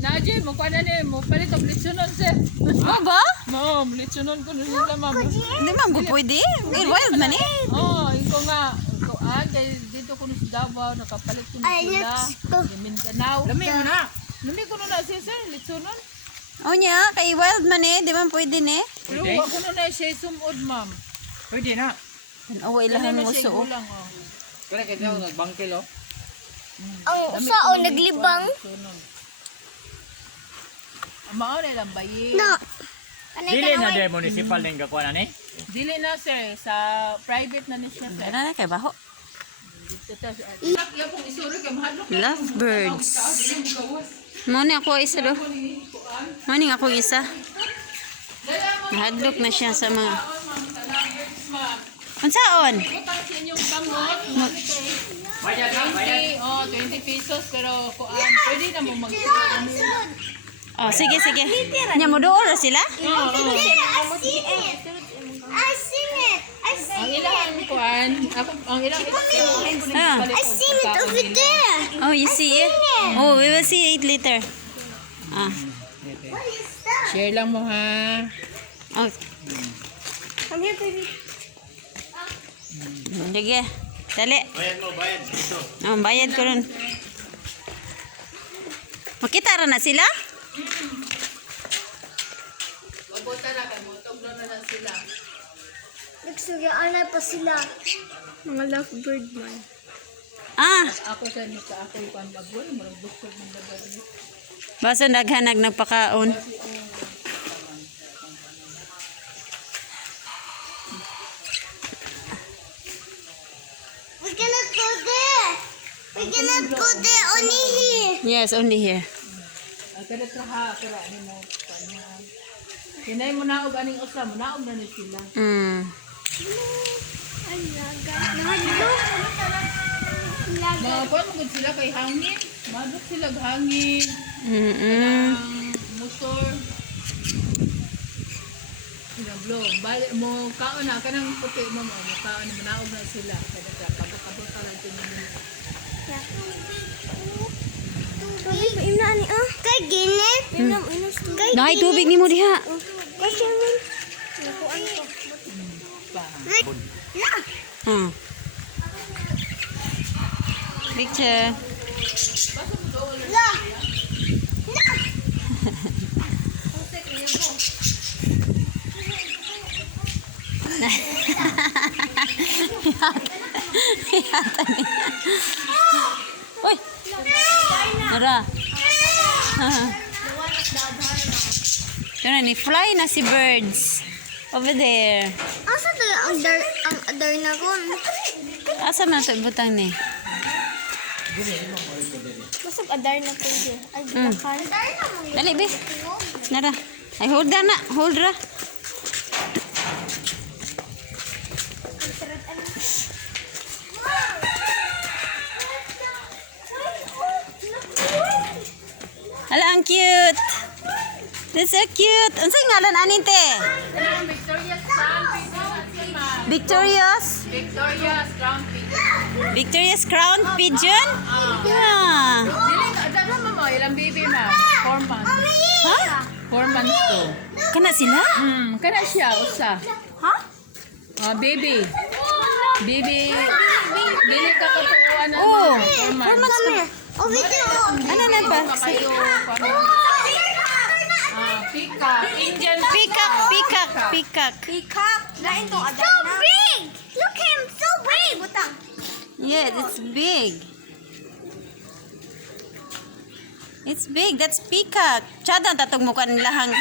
Naji, mo pa na ni, mo palit og litsunon sir. Mo ba? Ma'am, litsunon ko na sila ma'am. Hindi man ko pwede. Wild man eh. Oh, iko nga. Kay dito ko sa Davao, nakapalit ko na sila. Sa Mindanao. Lami mo na. Lami ko na siya sir, litsunon. O niya, kay wild man eh. Di man pwede ne. Pero wa ko na siya sumod ma'am. Pwede na. Ano ilahan mo siya so. gulang oh. Kaya kaya nagbangkil oh. Ang sao naglibang. Mao na lang bayi. No. Dili na di municipal ning gakuan ani. Dili na sir, sa private na ni siya sir. Ano na kay baho? Lovebirds. Muna ako isa do. Muna ako isa. Nahadlok na siya sa mga. Unsaon? Bayad na, bayad. 20 pesos pero pwede na mo Oh, sige, sige. Nya mo doon ra sila? Ang ilang kuan, ang ilang I seen it over there. Oh, you see it? Oh, we will see it later. Ah. share lang mo ha. Oh, Come here, baby. sige. Dali. Bayad mo, bayad. Ito. Oh, bayad ko ron. Makita ra na sila? Mabuta na kay motog na sila. Nagsugyaan na pa sila. Mga lovebird man. Ah, Ako sa ni sa ako kuan magwala mo gusto mong dadali. basta naghanag nagpakaon. We cannot go there. We cannot go there, only here. Yes, only here. Kada traha pero ani mo kanya. Kinay mo na og aning usa mo naog na ni sila. Mm. Ay, laga. Nahadlo. Laga. Mga kuan mo sila kay hangin. Madok sila hangin. Mm. Motor. Blow. Balik mo kaon na kanang puti mo mo kaon mo naog na sila kada pagkakabot pa lang tinino. Tubig, ina ni kay ginit. Ina kay Nay tubig ni mo diha. Kay Sharon. Nakuan ko. Na. Hmm. Picture. La. Uy. Ara. Kana ni fly na si birds. Over there. Asa to ang adar na kon? Asa man to butang ni? Masag adar na ko di. Ay bulakan. Adar na mo. Dali be. Nara. Ay hold ra na, hold ra. Hala, ang cute. That's so cute. Unsay ngalan anin te? Victoria's Crown Pigeon. Victorious? Victoria's Crown Pigeon. Victorious Crown Pigeon? Yeah. Dili dada mo ilang baby ma? 4 months. Ha? 4 months to. Kana sila? Kana siya usa. Ha? Baby. Baby. Dili ka katuuan na. Oh, 4 4 months. months pa. Oh, video. Ano na ba? Kayo peacock. Indian Peacock, peacock, peacock. Peacock. Lain tong adar na. So big. Look him, so big. Butang. Yeah, it's big. It's big. That's peacock. Chada tatog mo kan ilahang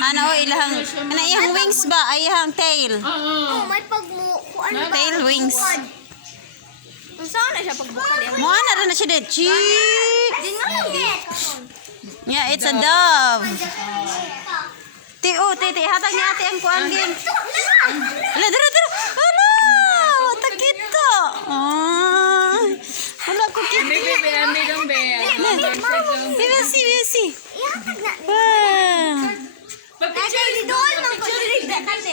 ano o ilahang ana iyang wings ba? Ay iyang tail. Oh, may pagmukuan ba? Tail wings. Saan na siya pagbukad? Mo ana ra na siya de. Cheek. Di nga lang get. Yeah, it's a dove. Ti hatag ni ate ang kuan din. Ala dira. Ala, wata kita. Wala ko kita. baby, ami dong be. We will see. Ihatag na. Wow. Picture di doon ng picture.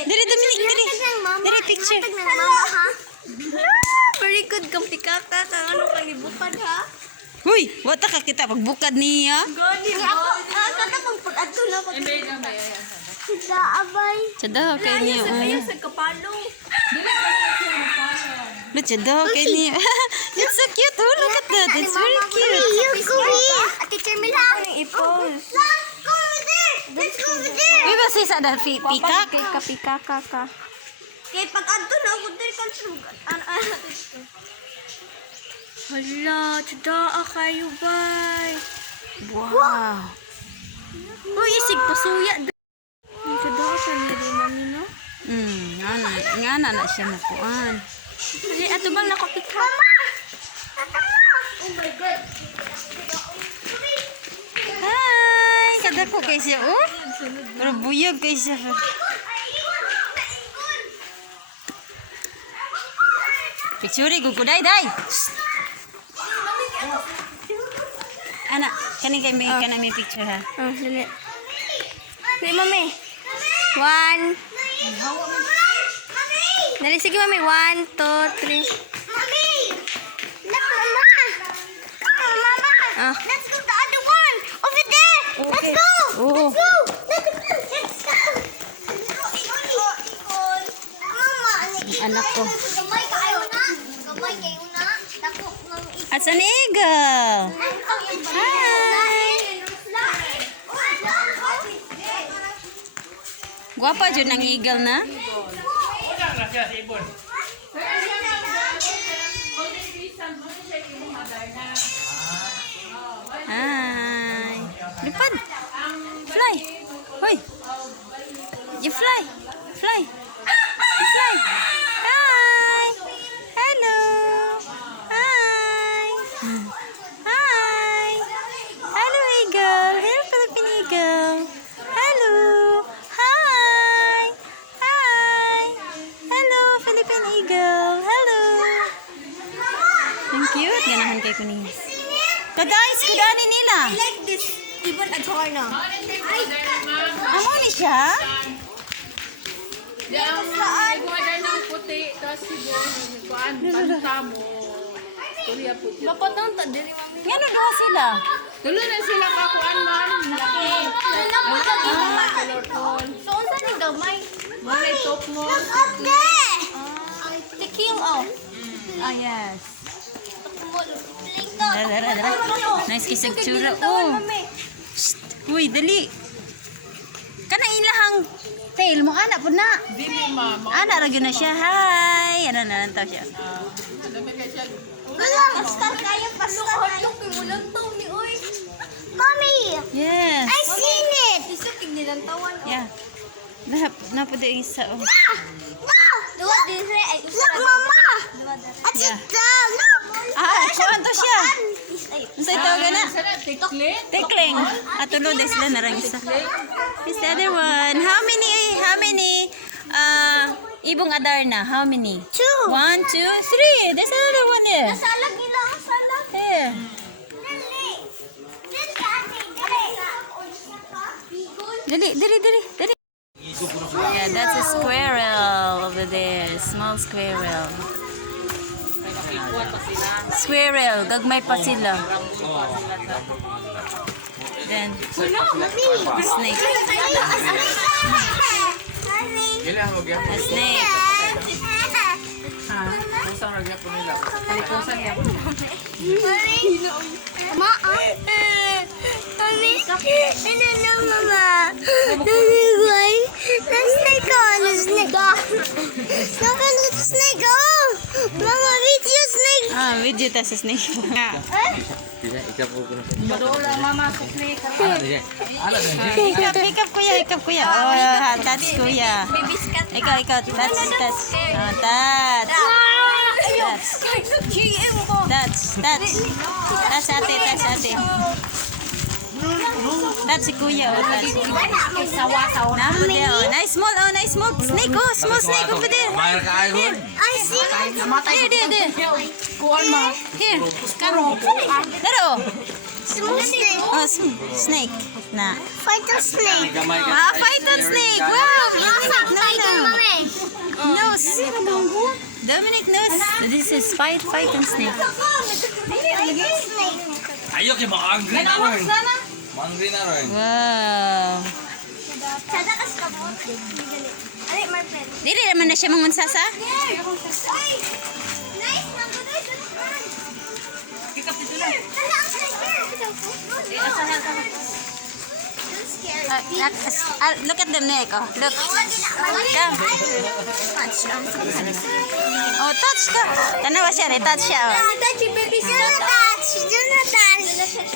Diri Dominic, diri. Diri picture. Ihatag ng mama ha. Very good kang pikaka. Ano kang ibukad ha? Huy, wata ka kita pagbukad niya. Gani ako. Kada pagpag-ato na ako. Sida abay. Tsadaw kay niya. Sa kapalo. Look, tsadaw kay niya. It's so cute. Oh, look at that. It's very cute. You go here. Teacher Mila. I-pose. Let's go over there. Let's go over there. Uy, ba siya sa pikak? Kaya pag-ato na ako dahil kalsug. Hala, tada kayo bay. Wow. Uy, isig pasuya. Tada ka na rin mami, no? Nga na siya makuan. Hali, ato bang nakapit ka? Mama! Oh my God! Hi! Kadako kay siya, oh. Pero buyog kay siya. Picture, guguday, day. Anak, kani kay may kana may picture ha. Oh, dali. Dali, mami. 1. Dali, sige, mami. 1, 2, 3. Mami! Look, mama! Come on, mama! Let's go to the other one! Over there! Let's go! Oo. Let's go! Let's go! Let's go! Mama, Anak ko. gamay kayo na. Gamay kayo na. Dako ng At sa eagle. Guwapa dyan ang eagle na. Wala na siya si Ibon. Hi. Lipad. Fly. Hoy. You fly. Fly. You fly. Hi. Hello. Hi. Hi. Hello, eagle. Hello, Philippine eagle. Hello. Hi. Hi. Hello, Philippine eagle. Hello. Thank you. Ganahan kay kuning. Guys, kudanin nila. I like this. Even a corner. Amo ni siya? Yung gumadan ng puti, tapos siguro, kuan, panta mo. Kuya puti. Dapat nang tadili mami. Ngano duha sila? Tuloy na sila kakuan man. Laki. Colorful. So unsa ni gamay? Mga top mo. Up there. Tikil oh. Ah, yes. Lingkod. Dara. Nice kisag tsura. Oh. Uy, dali. Kana ilahang tail mo, anak po na. Dili mama. Anak ra gyud na siya. Hi. Ano na lang taw siya. Pasta kayo, pasta kayo. Kimulang taw ni oy. Mommy, Yes. I seen it. Isa tignilang tawan. Yeah. Na po di isa. Oh. Duwa dire ay usa. Look mama. At Yeah. ita, look. Ah, kuan to siya. Unsay tawag na? Sana, tiklit. Tekling. Atulo dai sila na rang isa. Is the other one. How many ibong Adarna? How many? 2. 1, 2, 3. There's another one there. Salag nila ang salag. Here. Dali. Yeah, that's a squirrel over there. Small squirrel. Squirrel. Gagmay pa sila. Then, snake. A snake. Mama. The snake on the snake. Look at the snake. Oh, Mama, video snake. Ah, video ta sa snake. Ikap kuya. Oh, touch kuya. Ikaw, touch. Oh, touch. Touch ate. Touch si kuya. Oh, touch. Nice small snake. Oh, small snake over there. I see it. There. Kuan ma. Here. Karo. Daro. Small snake. Oh, snake. Na. Fight the snake. Python snake. Wow. Tiger, mommy. Nose. Dominic nose. This is python snake. Snake. Ayo kay maangri na ron. Maangri na ron. Wow. Sada kas ka mo. Ali, Marvel. Dili naman na siya mangunsasa. Nice, number 2. Kita dito na. Look at them, Nick. Oh, look. Come. Oh, touch ka. Tanawa siya, touch siya. Oh.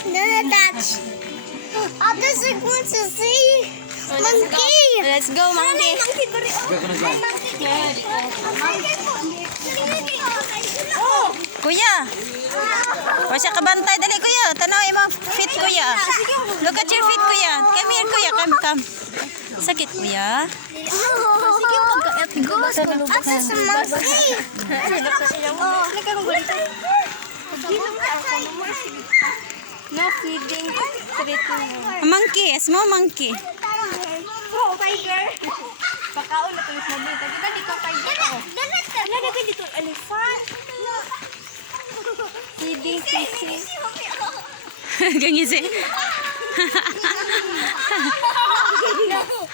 Do not touch. Others are going to see monkey. Let's go, monkey. Kuya. O siya kabantay. Dali, kuya. Tanaw yung feet, kuya. Look at your feet, kuya. Come here, kuya. Come. Sakit, kuya. No feeding. A monkey. A small monkey. Tiger. Pakaon na tulis na dito. Di ba dito tiger? Nalagay dito elephant. Feeding fishes. Gangisi.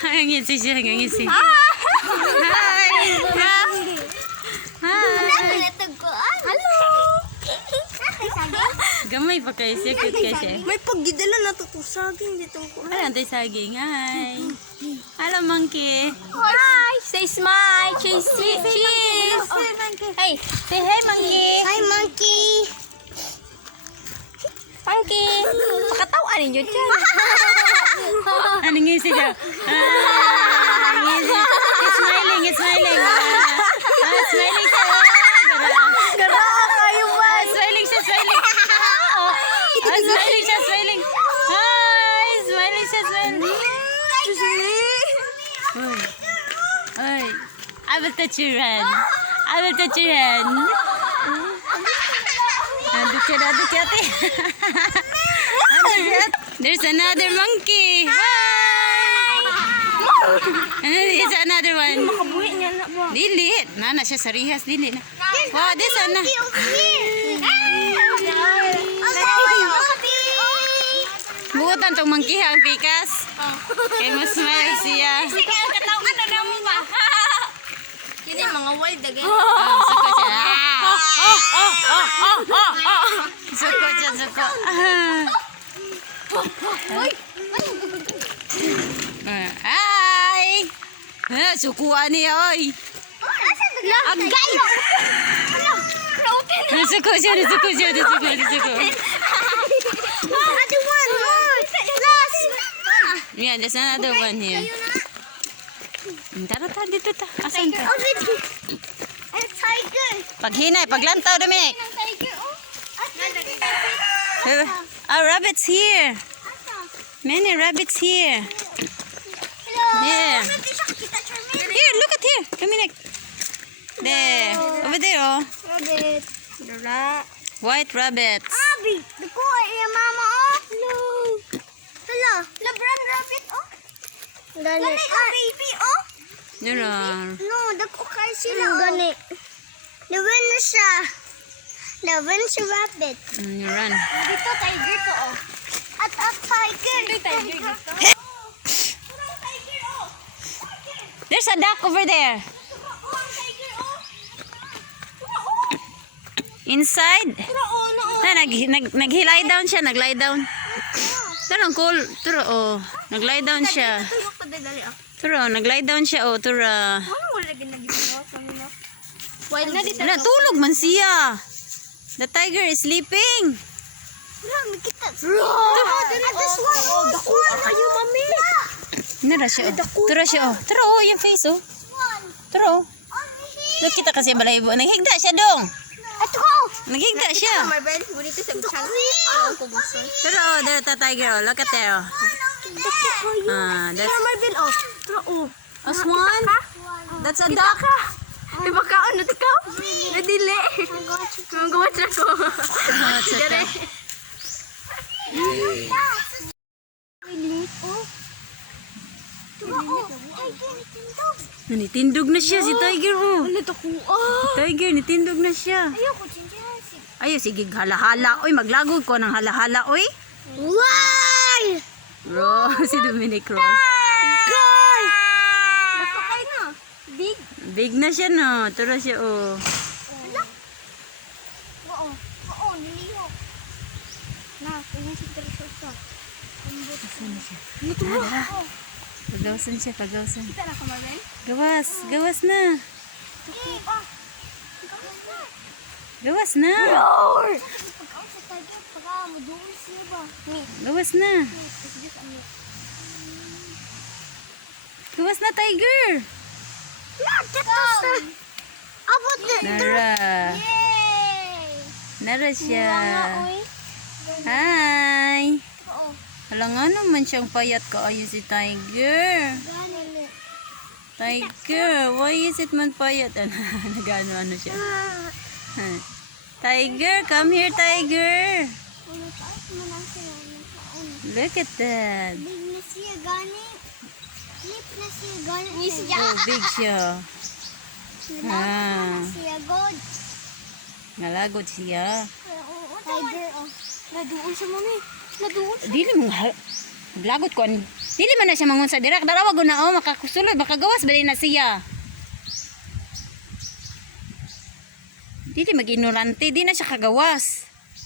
Gangisi siya, gangisi. Hi. Hello. Gamay pa kayo siya, cute ka siya. May paggidala na tutusagin dito ko. Ano tayo saging? Hi. Hello, monkey. Hi. Say smile. Cheese. Cheese. Hey, say hi, monkey. Hi, monkey. Monkey. Pakatawaan ninyo dyan. Ano ngisi siya? Ngisi. It's smiling, it's smiling. Smiling siya. Garaa kayo ba? Smiling siya, smiling. Smiling siya, smiling. Hi, smiling siya, smiling. Ay, I will touch your hand. I will touch your hand. Aduk-aduk. There's another monkey. Hi. It's another one. Makabuhi niya na ba? Dili. Nana siya sa rihas. Dili na. Wow, this one na. Buutan tong monkey ang pikas. Kay mas smile siya. Katawan na mo ba? Yun yung mga wild again. Suko siya. Suko siya, suko. Hi! Sukuan niya, oy. Agay! Suko siya. Other one more. Last. Yeah, there's another one here. Tara, dito ta. Asan ka? A tiger. Paghinay, paglantaw, Dominic. Tiger. Rabbits here. Many rabbits here. Hello. Yeah. Kita Charmaine. Here, look at here. Dominic. There. Over there, oh. Rabbit. White rabbits. Abi, dako ay mama oh. Hello. Hello. La brown rabbit oh. Gani. Baby oh. There are. No, dako kay sila. Gani. Lawan na siya. Lawan si rabbit. You run. Dito tiger to oh. At tiger. Tiger dito. Tiger oh. There's a duck over there. Tiger oh. Inside. Nag-lie down siya. Nag-lie down. Tarong cool. Turo, oh. Nag-lie down siya. Tuyok pa dali ah. Turo, nag-lie down siya, oh. Tura. Ano wala ginagawa sa nila? Wild na dito. Natulog man siya. The tiger is sleeping. Wala, may kita. This one. Oh, dako kayo, mami. Nara siya, oh. Tura siya, oh. Turo, oh. Yung face, oh. Turo, oh. Look, kita kasi balahibo. Naghigda siya, dong. Ito ko. Naghigda siya. Marvel, bonito sa channel. Turo, oh. There's the tiger, oh. Look at there, oh. That's Marvel, oh. Ito, oh. a swan. That's a duck. Diba kaon na ikaw? Nadili. Mag-watch ako. Oh, it's okay. Nitindog na siya si tiger, oh. Ulit ako. Oh. Tiger, nitindog na siya. Ayoko, chinchasi. Ayo, sige, hala-hala. Uy, maglagog ko ng hala-hala, uy. Why? Bro, si Dominic Roy. Goal! Napakay na. Big. Big na siya, no? Turo siya, oh. Oo. Oo, niliho. Na, tingin si Teresa. Pagawasan siya, pagawasan. Kita na kamagay? Gawas, gawas na. Kita. Gawas na. Roar! Pagkaon sa tiger, pagka maduol siya ba? Gawas na. Gawas na, tiger. Abot na. Nara. Yay! Nara siya. Oy. Hi. Oo. Hala nga naman siyang payat kaayo si Tiger. Ganun. Tiger, why is it man payat? Nagano-ano siya. Tiger, come here, Tiger. Ano taas mo lang siya. Look at that. Big na siya, gani. Lip na siya, gani. Miss Oh, big siya. Ah. Siya, God. Nalagod siya. Tiger, oh. Naduol siya, mami. Naduol. Dili mo lagot ko. Dili man na siya mangunsa dirak. Darawag na oh, makakusulod, makagawas bali na siya. Dili mag-ignorante, di na siya kagawas.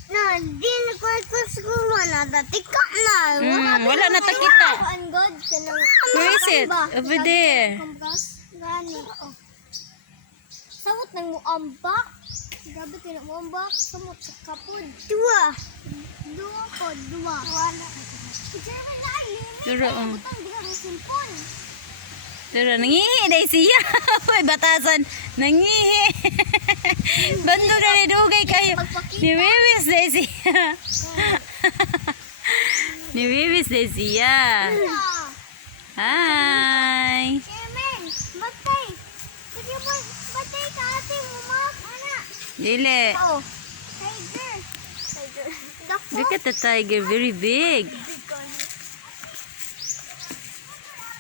Na, di na ko kuskuha na. Datika na. Wala na takita. Ang God. Where is it? Over there. Gani. Oh. Samot nang muambak. Gabi ka na muambak. Samot sa kapod. Dua. Dua ko. Dua. Wala. German na ay limit. Turo, oh. Butang di ang simpon. Pero nangihi day siya. Uy, batasan. Nangihi. Bando na ni Dugay kayo. Niwiwis day siya. Niwiwis day siya. Hi. German. Batay. Sige mo. Batay ka ate mo map. Anak. Dili. Oh. Tiger. Tiger. Dako. Look at the tiger. Very big.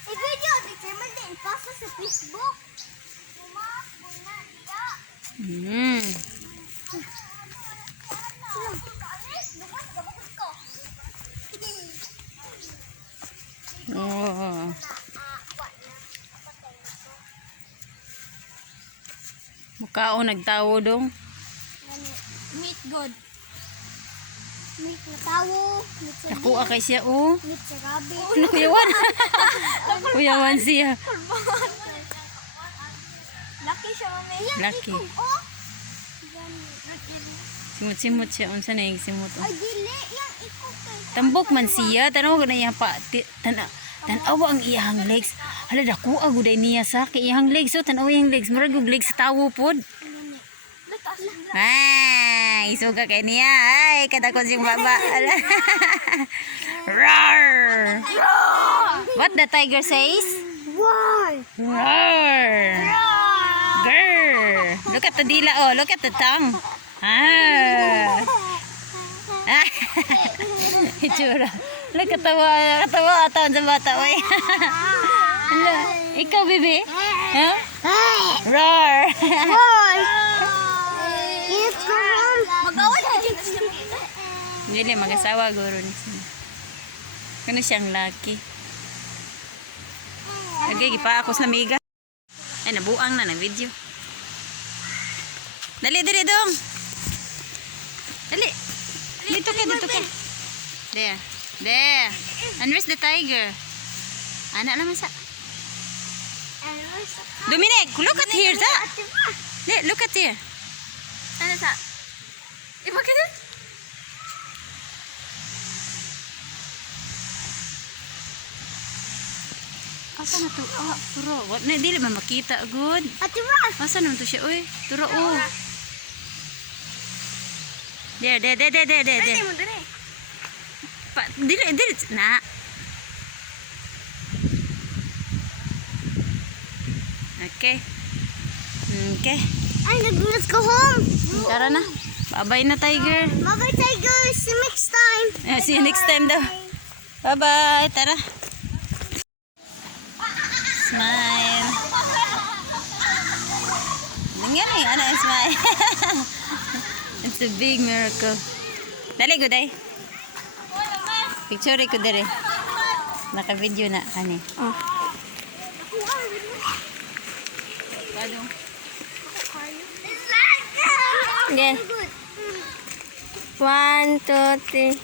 I-video si German din. Ipasa sa Facebook. Mama, muna niya. Hmm. Oh. Mukao nagtawo dong. Meat God. Meat na tawo. Meat sa Nakuha kay siya oh. meat sa gabi. Kuyawan. Kuyawan siya. Lucky siya, mami. Lucky. Oh. Simut-simut siya. Unsa na yung simut oh. Ay, dili. Yang ikot kay. Tambok man siya. Tanaw ko na iya pa. Tanawa ang iyang legs. Hala, dakuha guday niya sa kay iyang legs. So, tanawa iyang legs. Maragog legs sa tawo pod. Ay, isuga kay niya. Ay, katakot siyang baba. Roar! What the tiger says? Why? Roar! Grr! Look at the dila, oh. Look at the tongue. Ah! Itsura. Look at katawa atawan sa bata, oy. Hala, ikaw, bebe? Huh? Roar! Why? It's from. Mag-awal ka dito. Dili, mag-asawa, guro ni siya. Kano siyang lucky? Okay, gipa ako sa miga. Ay, nabuang na ng video. Dali, dali dong. Dali. Dito ka, dito ka. There. There. And where's the tiger? Anak naman sa. Dominic, look at here, sa. Look at here. Ano sa? Bakit yun? Asa na to? Ah, turo. What na, dili man makita, good. Ate ba? Asa naman to siya, uy? Turo, oh. There. Mo dali. Dili, na. Okay. Okay. Ay, let's go home. Tara na. Bye-bye na, tiger. Bye-bye, Tiger. See you next time. See you next time daw. Bye-bye. Tara. Smile. Nangyari, ano, smile. That's a big miracle. Dali ko day. Picture ko dire. Naka-video na ani. Oh. Okay. 1, 2, 3.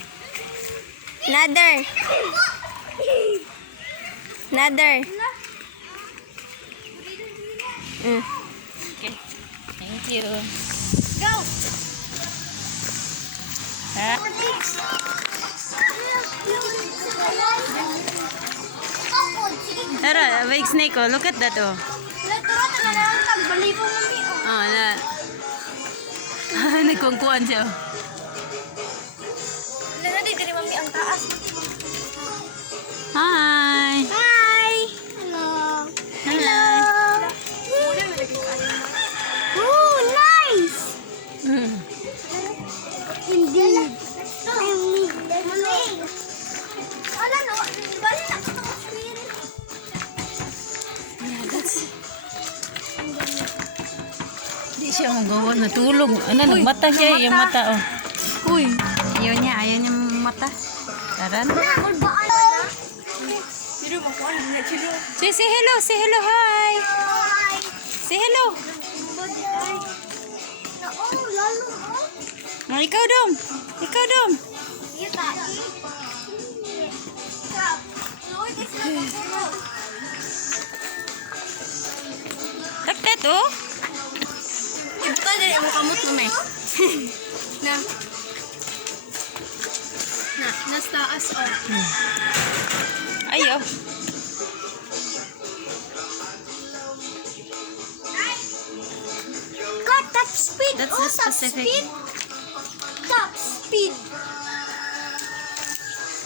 Another. Another. Okay. Thank you. Go. Ha? Tara, big snake oh. Look at that oh. Oh, na. Nagkungkuan siya. Hi. Hi. Hello. Hello. Oh, nice. Mm. Indeed. Wala no, bali na ko ng screen. Di siya magawa. Natulog. Ano, nagmata siya. Yung mata oh. Uy. Ayaw niya yung mata. Taran. Say hello. Say hello. Hi. Hi. Say hello. Oh, lalo oh. Oh, ikaw dong. Ikaw dong. Iya tak. Lord is like a Taktet oh. Ito dari mo kamot mo may. Na. Nas taas oh. Ayo. God, top speed. That's Oh, the top specific. speed. Top speed.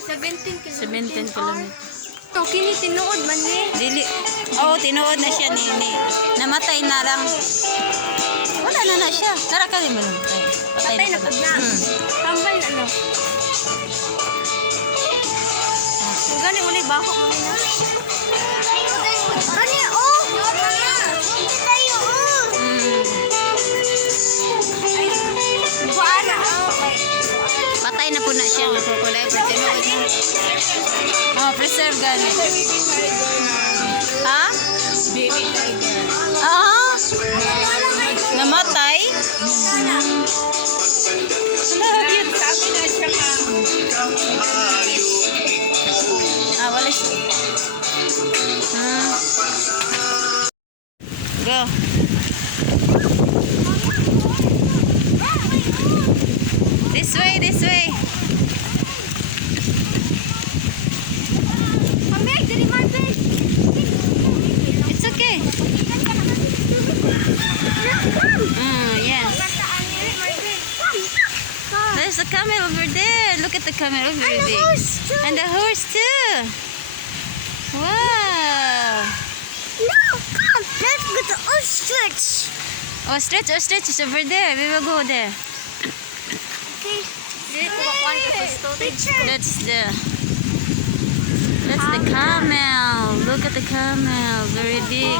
17 kilometers. 17 kilometers. Ito, kini tinuod man ni. Dili. Oh, tinuod na siya ni. Namatay na lang. Wala na siya. Tara ka rin mo. Patay na pag na. Tambal na no. Gani uli bako mo na. Gani oh. Hindi tayo oh. Buana oh. Patay na po na siya. Makukulay. Tinuod na. Oh, preserve gani. Ha? Baby tiger. Ah? Namatay? Sabi na siya ma'am. Ah, wala siya. Go. This way, this way. Amig, dali man big. It's okay. Yes. There's a camel over there. Look at the camel over And the there. horse too. And the horse too. Wow. No, come. Let's go to ostrich. Ostrich is over there. We will go there. Okay. Picture. That's the camel. Look at the camel. Very big.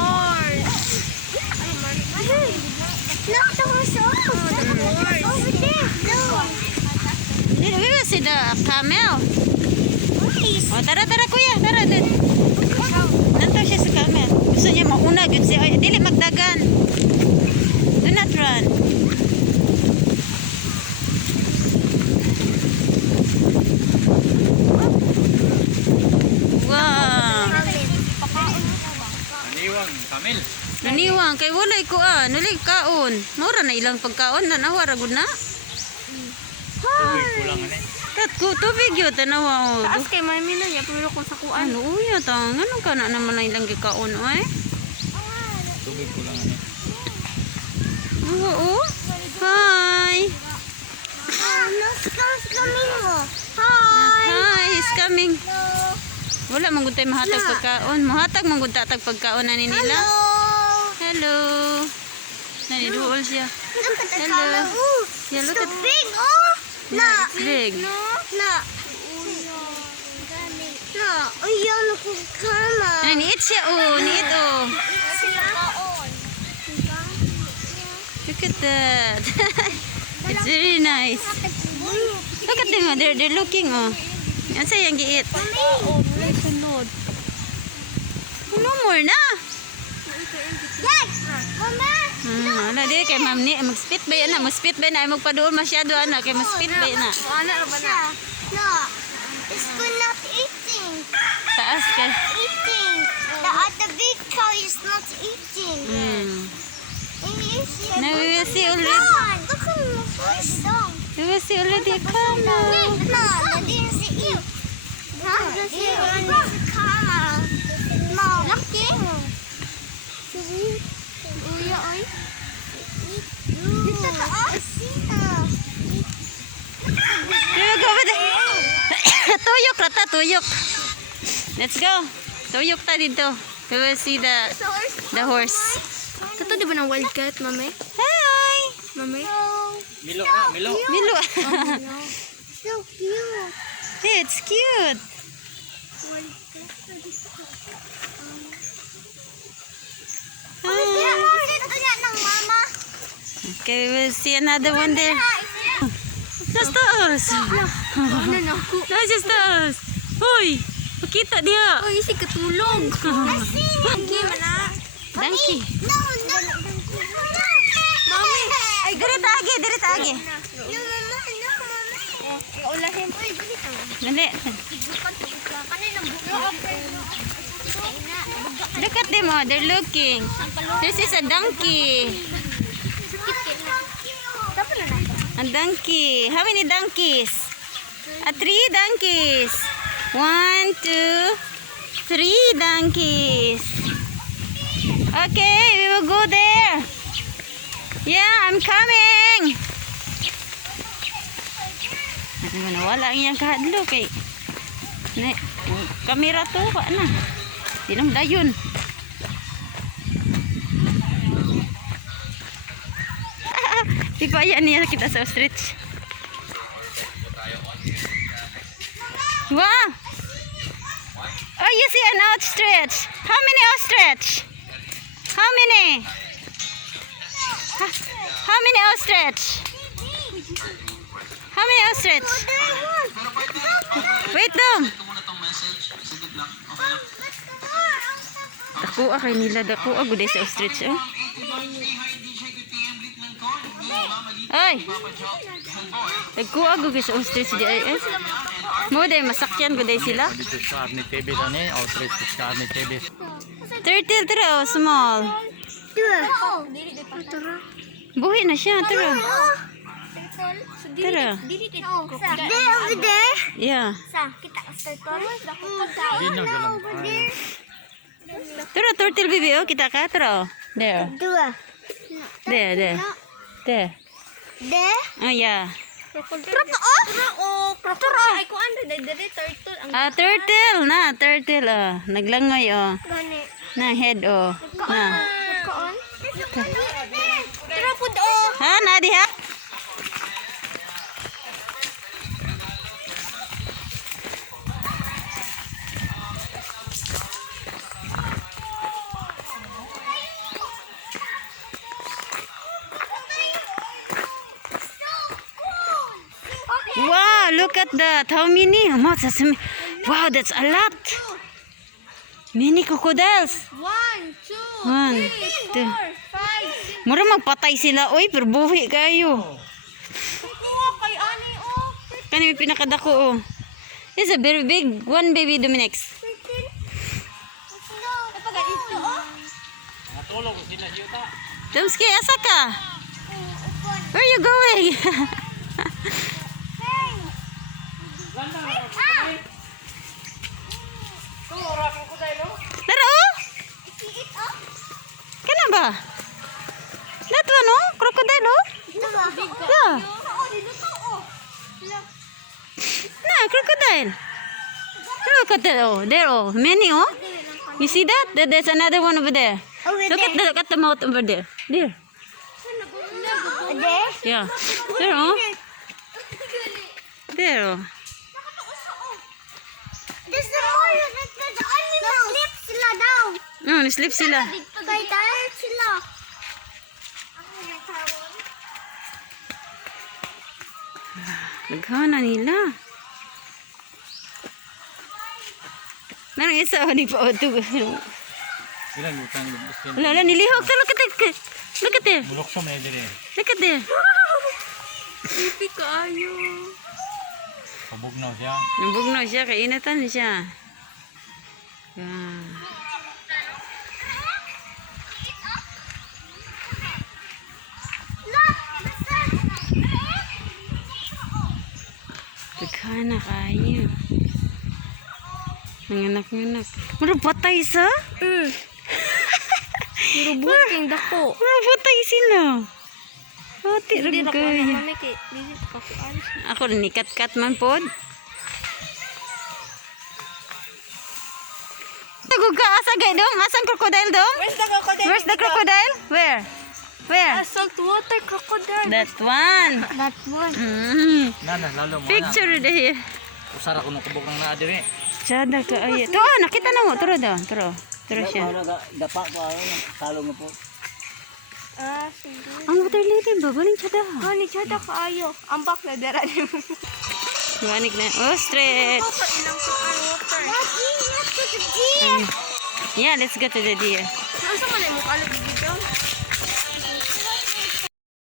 No, the horse. Over there. No. We will see the camel. Please. Oh, tara kuya. Tara. Nanto siya sa camel. Gusto niya mauna. Ay, dili magdagan. Do not run. Wow. Aniwang, Kamil. Naniwang kay walay ko nuli kaon. Mura na ilang pagkaon na nawara gud na. Uy, kulang na eh. Tat ko tubig yo tanawa. Taas kay Mami na niya pero kung sa kuan. Ano uya ta ngano ka na naman na ilang gikaon oy. Tubig kulang na eh. Oo. Hi. Let's coming mo. Hi. Hi, he's coming. Wala man gud tay mahatag pagkaon. Mahatag man gud tatag pagkaon na ni nila. Hello. Nani duol siya. Look at the Hello. color. Ooh, Yeah, look so at big. Oh, Yeah, it's big. no. No. Oh, yan ako kama. Ay, niit siya niit Look at that. It's It's very nice. Look at them, they're looking, oh. Yan sa yung giit. May sunod. No more na. Yes! Mama! Ano di kay ma'am ni mag-spit ba yan na? Mag-spit ba na? Ay magpadoon masyado ana kay mag-spit ba yan na? Ano ba na? No. It's for not eating. Taas ka. Eating. The other big cow is not eating. And you see Now we will see already. God, look at my first dog. We will see already come. No, I didn't see you. Huh? Cow. No. Lucky. Uya, oy. Dito taas. We will go over there. Tuyok rata, tuyok. Let's go. Tuyok ta dito. We will see the horse. Ito di ba ng wildcat, mami? Hi. Mami? Milo na, Milo. Milo. So cute. It's cute. Ito niya ng mama. Okay, we will see another one there. Just us. No, just us. Hoy, makita dia. Uy, si katulog. Lagi man na. Donkey. No. Mami. Ay, dire tagi, dire tagi. No, mama. Ulahin. Uy, dali ka. Dali. Kaninang buka. Look at them, oh, they're looking. This is a donkey. A donkey. How many donkeys? 3 donkeys. 1, 2, 3 donkeys. Okay, we will go there. Yeah, I'm coming. Wala ang iyang kahadlo kay kamera to pa na. Tinam dayon. Di pa yan niya kita sa ostrich. Wow! Oh, you see an ostrich. How many ostrich? How many? How many ostrich? How many ostrich? Wait them. Dako kay nila, dako guday sa ostrich, oh. Ay! Dako guday sa ostrich di ay. Mo day masakyan guday sila. Dito sa Arne TV na ni, outreach sa Arne TV. Turtle tara, oh, small. Buhay na siya, tara. Tara. There, over there. Yeah. Sa, kita ang turtle. Dino galang. Tara, turtle baby, oh, kita ka, tara. There. Dua. There, there. There. There. Oh, yeah. Ay, kung ano, dali turtle. Ang Turtle na, turtle, oh. Naglangoy, oh. gani. Na, head, oh. Na. Kaon? Tara po do. Ha, nadi ha? Wow, look at that. How many? Wow, that's a lot. Many crocodiles. 1, 2, 1, 2. 4, 5. Mura magpatay sila. Uy, pero buhi kayo. Kukuha kay ani oh. Kani may pinakadako, oh. This is a very big one, baby Dominix. Napaga ito oh. Natulog ko sila yuta. Tomski, asa ka? Where are you going? Tara, oh. Kana ba? That one, oh. Crocodile, oh. Yeah. Na, crocodile. Look at that, oh. There, oh. Many, oh. You see that? There's another one over there. Look at the mouth over there. There. There? Yeah. There, oh. There, oh. There's the more the animal. Slip sila daw. Sleep sila. Kay tired sila. Naghana nila. Narang isa ako di pa otog. Ilan utang lubos yan. Wala, nilihok. Look at it. Look at it. Bulok sa may dire. Look at it. Pipi kaayo. Pabugnaw siya. Nabugnaw siya, kainatan siya. Wow. Taghana kayo. Nanganak-nganak. Mara patay sa? Pero buting dako. Mara patay sila. Pati rin kayo. Mami kay dili pa ko alis. Ako nikat-kat man pod. Tugog ka asa gay dong? Asang crocodile dong? Where's the crocodile? Where's the crocodile? Where? Where? Saltwater crocodile. That one. That one. Nana, lalo mo na. Picture deh. Usara ko nung kubok ng naa dire. Sada ka ay. To nakita na mo. Turo daw. Turo. Turo siya. Dapa ko ano, talo mo po. Sige. Ang water lily ba? Baling sada. Ni chada kaayo. Ambak na dara ni mo. Wanik na. Oh, stretch. Ilang sa water. Yeah, let's go to the deer. Saan sa man mo kalog dito?